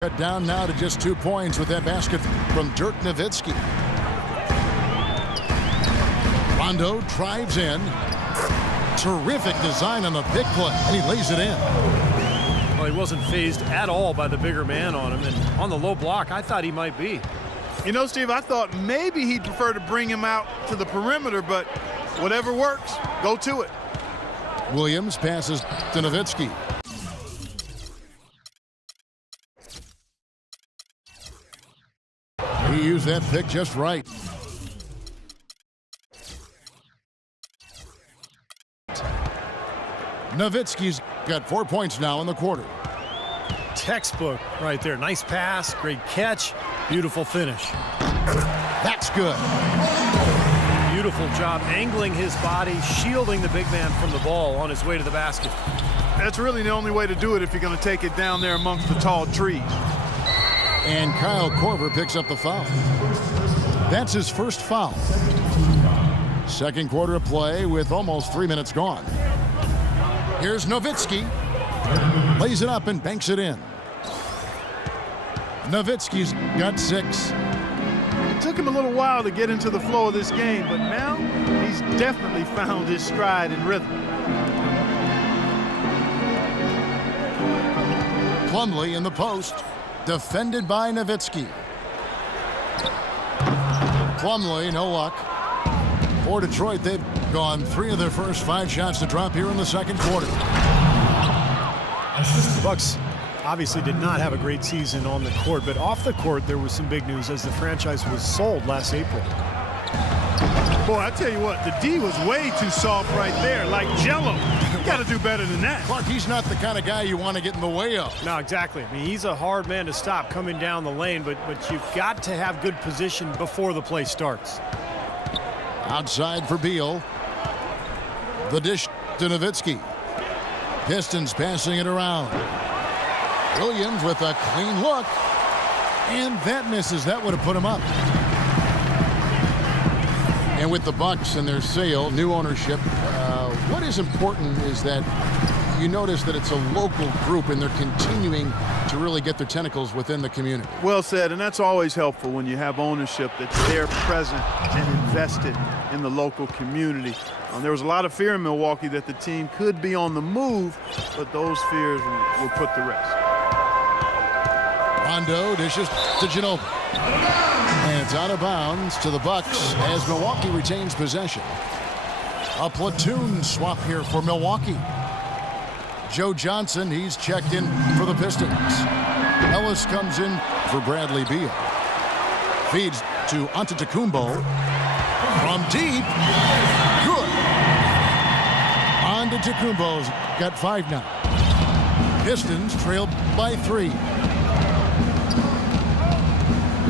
Cut down now to just 2 points with that basket from Dirk Nowitzki. Rondo drives in. Terrific design on the big play, and he lays it in. Well, he wasn't phased at all by the bigger man on him, and on the low block, I thought he might be. You know, Steve, I thought maybe he'd prefer to bring him out to the perimeter, but whatever works, go to it. Williams passes to Nowitzki. He used that pick just right. Nowitzki's got 4 points now in the quarter. Textbook right there. Nice pass, great catch, beautiful finish. That's good. Beautiful job angling his body, shielding the big man from the ball on his way to the basket. That's really the only way to do it if you're going to take it down there amongst the tall trees. And Kyle Korver picks up the foul. That's his first foul. Second quarter of play with almost 3 minutes gone. Here's Nowitzki. Lays it up and banks it in. Nowitzki's got 6. It took him a little while to get into the flow of this game, but now he's definitely found his stride and rhythm. Plumlee in the post. Defended by Nowitzki. Plumlee, no luck. For Detroit, they've gone 3 of their first 5 shots to drop here in the second quarter. The Bucks obviously did not have a great season on the court, but off the court there was some big news as the franchise was sold last April. Boy, I tell you what, the D was way too soft right there, like Jell-O. You got to do better than that. Clark, he's not the kind of guy you want to get in the way of. No, exactly. I mean, he's a hard man to stop coming down the lane, but you've got to have good position before the play starts. Outside for Beal. The dish to Nowitzki. Pistons passing it around. Williams with a clean look. And that misses. That would have put him up. And with the Bucks and their sale, new ownership, what is important is that you notice that it's a local group and they're continuing to really get their tentacles within the community. Well said, and that's always helpful when you have ownership that's there, present, and invested in the local community. There was a lot of fear in Milwaukee that the team could be on the move, but those fears will put to rest. Rondo dishes to Ginobili. And it's out of bounds to the Bucks as Milwaukee retains possession. A platoon swap here for Milwaukee. Joe Johnson, he's checked in for the Pistons. Ellis comes in for Bradley Beal. Feeds to Antetokounmpo. From deep. Good. Antetokounmpo's got 5 now. Pistons trail by 3.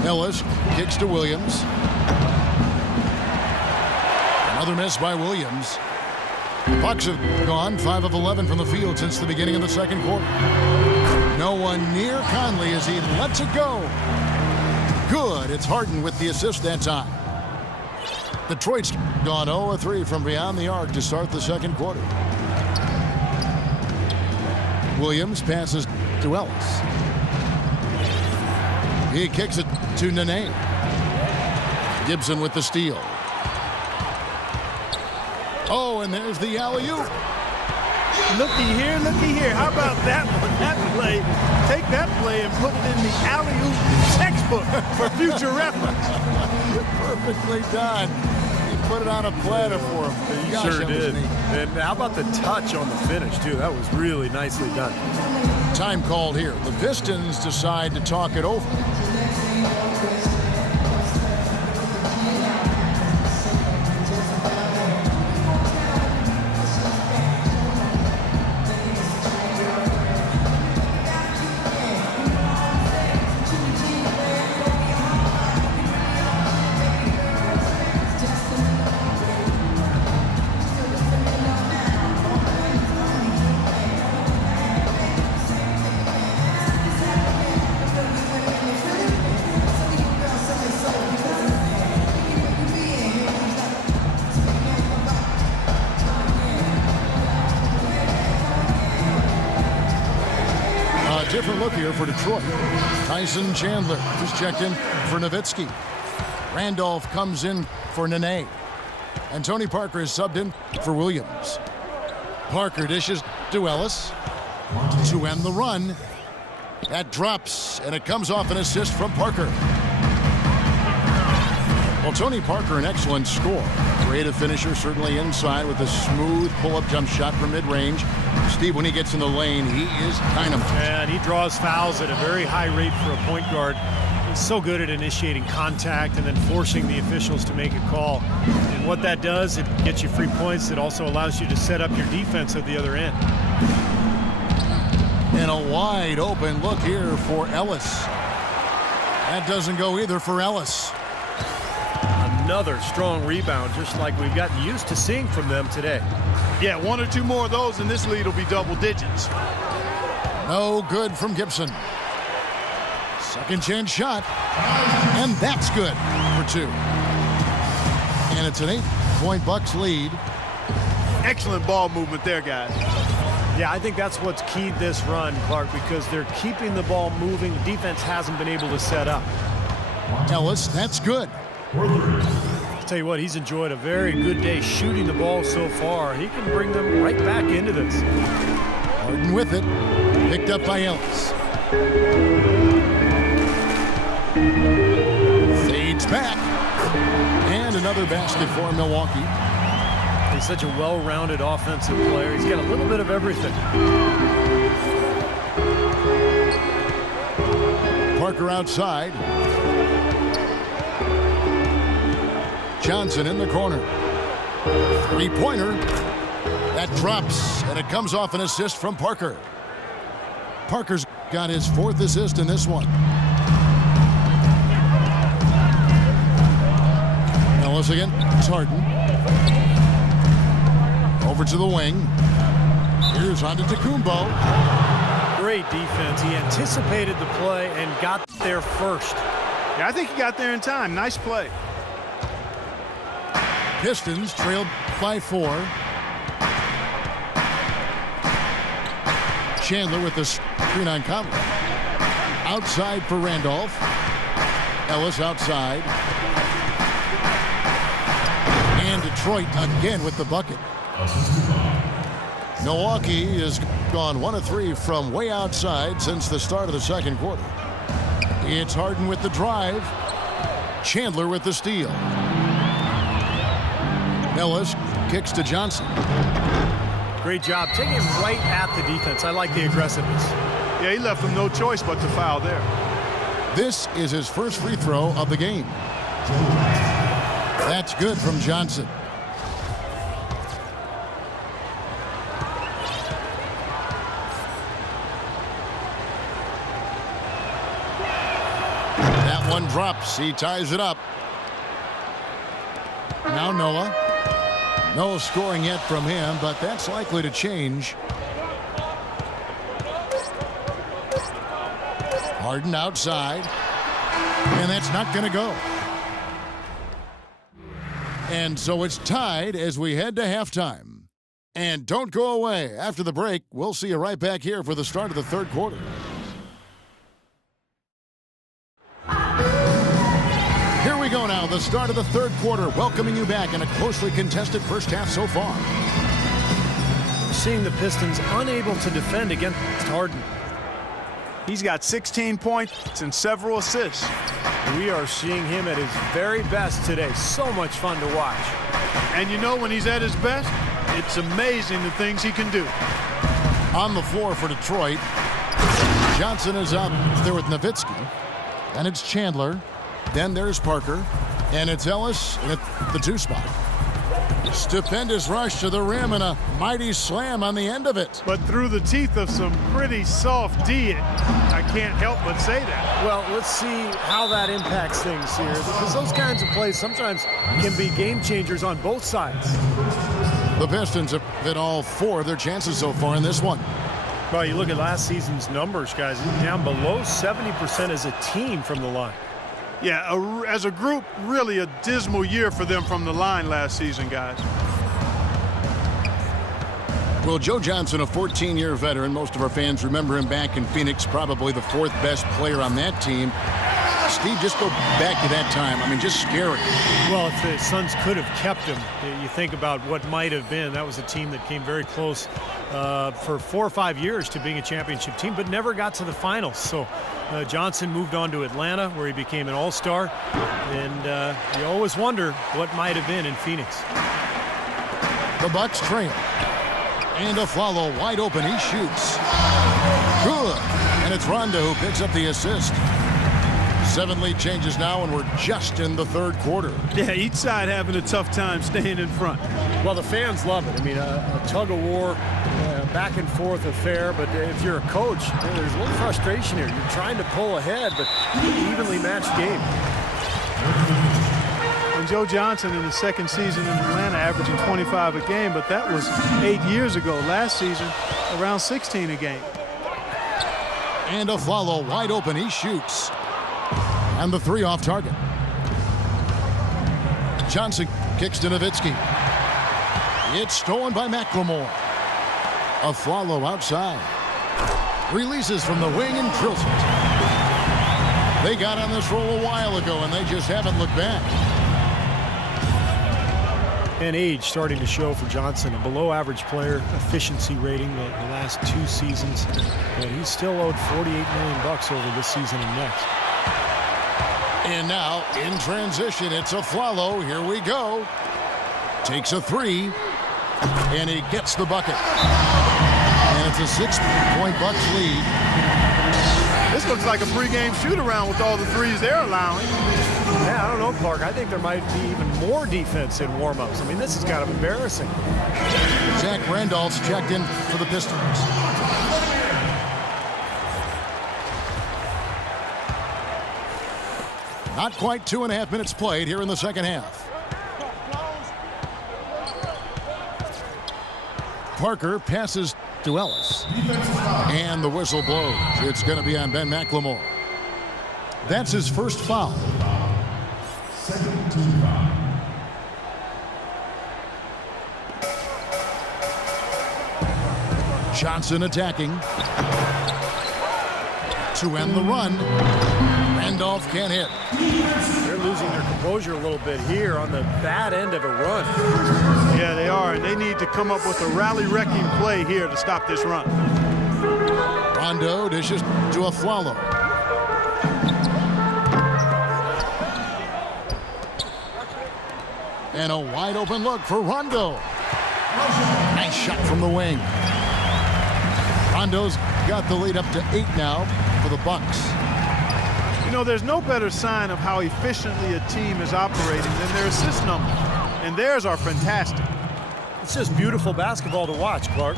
Ellis kicks to Williams. Another miss by Williams. The Bucks have gone 5 of 11 from the field since the beginning of the second quarter. No one near Conley as he lets it go. Good. It's Harden with the assist that time. Detroit's gone 0 of 3 from beyond the arc to start the second quarter. Williams passes to Ellis. He kicks it to Nene. Gibson with the steal. Oh, and there's the alley-oop. Looky here. How about that one? That play. Take that play and put it in the alley-oop textbook for future reference. Perfectly done. He put it on a platter for him. He sure did. And how about the touch on the finish, too? That was really nicely done. Time called here. The Pistons decide to talk it over. for Detroit. Tyson Chandler is checked in for Nowitzki. Randolph comes in for Nene. And Tony Parker is subbed in for Williams. Parker dishes to Ellis to end the run. That drops, and it comes off an assist from Parker. Well, Tony Parker, an excellent scorer. Creative finisher, certainly inside with a smooth pull-up jump shot from mid-range. Steve, when he gets in the lane, he is dynamite. And he draws fouls at a very high rate for a point guard. He's so good at initiating contact and then forcing the officials to make a call. And what that does, it gets you free points. It also allows you to set up your defense at the other end. And a wide open look here for Ellis. That doesn't go either for Ellis. Another strong rebound, just like we've gotten used to seeing from them today. Yeah, one or two more of those, and this lead will be double digits. No good from Gibson. Second chance shot, and that's good for two. And it's an 8-point Bucks lead. Excellent ball movement there, guys. Yeah, I think that's what's keyed this run, Clark, because they're keeping the ball moving. The defense hasn't been able to set up. Ellis, that's good. I'll tell you what, he's enjoyed a very good day shooting the ball so far. He can bring them right back into this. Harden with it. Picked up by Ellis. Fades back. And another basket for Milwaukee. He's such a well-rounded offensive player. He's got a little bit of everything. Parker outside. Johnson in the corner. Three-pointer. That drops, and it comes off an assist from Parker. Parker's got his 4th assist in this one. Ellis again. It's Harden. Over to the wing. Here's Antetokounmpo. Great defense. He anticipated the play and got there first. Yeah, I think he got there in time. Nice play. Pistons trailed by 4. Chandler with the screen on Conley. Outside for Randolph. Ellis outside. And Detroit again with the bucket. Milwaukee has gone 1 of 3 from way outside since the start of the second quarter. It's Harden with the drive. Chandler with the steal. Ellis kicks to Johnson. Great job taking him right at the defense. I like the aggressiveness. Yeah, he left him no choice but to foul there. This is his first free throw of the game. That's good from Johnson. That one drops. He ties it up. Now Noah. No scoring yet from him, but that's likely to change. Harden outside. And that's not going to go. And so it's tied as we head to halftime. And don't go away. After the break, we'll see you right back here for the start of the third quarter. Here we go now, the start of the third quarter, welcoming you back in a closely contested first half so far. We're seeing the Pistons unable to defend against Harden. He's got 16 points and several assists. We are seeing him at his very best today. So much fun to watch. And you know, when he's at his best, it's amazing the things he can do. On the floor for Detroit, Johnson is up there with Nowitzki. And it's Chandler. Then there's Parker. And it's Ellis at the 2 spot. Stupendous rush to the rim and a mighty slam on the end of it. But through the teeth of some pretty soft D, I can't help but say that. Well, let's see how that impacts things here, because those kinds of plays sometimes can be game changers on both sides. The Pistons have hit all 4 of their chances so far in this one. Well, you look at last season's numbers, guys, down below 70% as a team from the line. Yeah, as a group, really a dismal year for them from the line last season, guys. Well, Joe Johnson, a 14-year veteran. Most of our fans remember him back in Phoenix, probably the 4th best player on that team. Steve, just go back to that time. I mean, just scary. Well, if the Suns could have kept him, you think about what might have been. That was a team that came very close for 4 or 5 years to being a championship team, but never got to the finals. So Johnson moved on to Atlanta, where he became an all-star. And you always wonder what might have been in Phoenix. The Bucks trail. And a follow wide open. He shoots. Good. And it's Rondo who picks up the assist. 7 lead changes now, and we're just in the 3rd quarter. Yeah, each side having a tough time staying in front. Well, the fans love it. I mean, a tug-of-war, back and forth affair. But if you're a coach, there's a little frustration here. You're trying to pull ahead, but evenly matched game. And Joe Johnson in his 2nd season in Atlanta averaging 25 a game, but that was 8 years ago. Last season, around 16 a game. And a follow wide open. He shoots. And the 3 off target. Johnson kicks to Nowitzki. It's stolen by McLemore. A follow outside. Releases from the wing and drills it. They got on this roll a while ago, and they just haven't looked back. And age starting to show for Johnson, a below-average player, efficiency rating the last 2 seasons. But he's still owed $48 million over this season and next. And now, in transition, it's a follow. Here we go. Takes a 3. And he gets the bucket. And it's a 6-point Bucks lead. This looks like a pregame shoot-around with all the threes they're allowing. Yeah, I don't know, Clark. I think there might be even more defense in warm-ups. I mean, this is kind of embarrassing. Zach Randolph's checked in for the Pistons. Not quite 2.5 minutes played here in the 2nd half. Parker passes to Ellis. And the whistle blows. It's going to be on Ben McLemore. That's his first foul. Johnson attacking. To end the run. Randolph can't hit. They're losing their composure a little bit here on the bad end of a run. Yeah, they are, and they need to come up with a rally-wrecking play here to stop this run. Rondo dishes to a Flalo. And a wide open look for Rondo. Nice shot from the wing. Rondo's got the lead up to 8 now for the Bucks. You know, there's no better sign of how efficiently a team is operating than their assist numbers. And theirs are fantastic. It's just beautiful basketball to watch, Clark.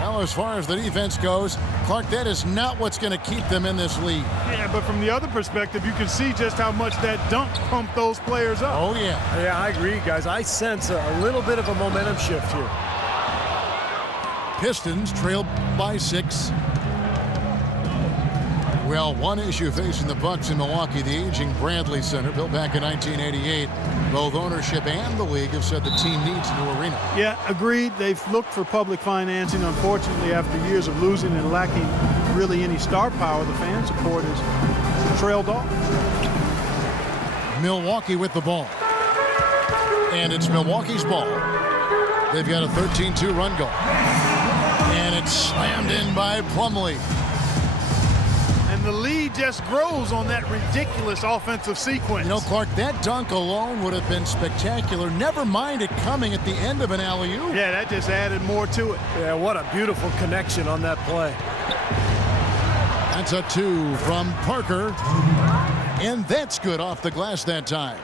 Well, as far as the defense goes, Clark, that is not what's going to keep them in this league. Yeah, but from the other perspective, you can see just how much that dunk pumped those players up. Oh, yeah. Yeah, I agree, guys. I sense a little bit of a momentum shift here. Pistons trail by 6. Well, one issue facing the Bucks in Milwaukee, the aging Bradley Center, built back in 1988. Both ownership and the league have said the team needs a new arena. Yeah, agreed. They've looked for public financing. Unfortunately, after years of losing and lacking really any star power, the fan support has trailed off. Milwaukee with the ball. And it's Milwaukee's ball. They've got a 13-2 run going. And it's slammed in by Plumlee. And the lead just grows on that ridiculous offensive sequence. You know, Clark, that dunk alone would have been spectacular. Never mind it coming at the end of an alley-oop. Yeah, that just added more to it. Yeah, what a beautiful connection on that play. That's a 2 from Parker. And that's good off the glass that time.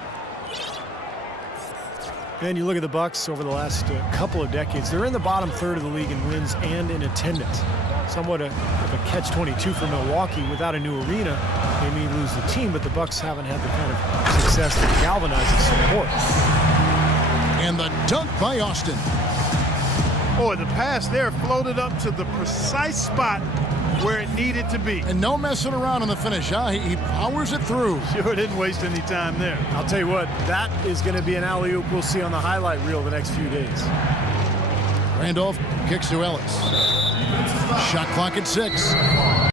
And you look at the Bucks over the last couple of decades. They're in the bottom third of the league in wins and in attendance. Somewhat of a catch-22 for Milwaukee. Without a new arena, they may lose the team, but the Bucks haven't had the kind of success that galvanizes support. And the dunk by Austin. Boy, the pass there floated up to the precise spot where it needed to be. And no messing around on the finish, huh? He powers it through. Sure didn't waste any time there. I'll tell you what, that is going to be an alley-oop we'll see on the highlight reel the next few days. Randolph kicks to Ellis. Shot clock at 6.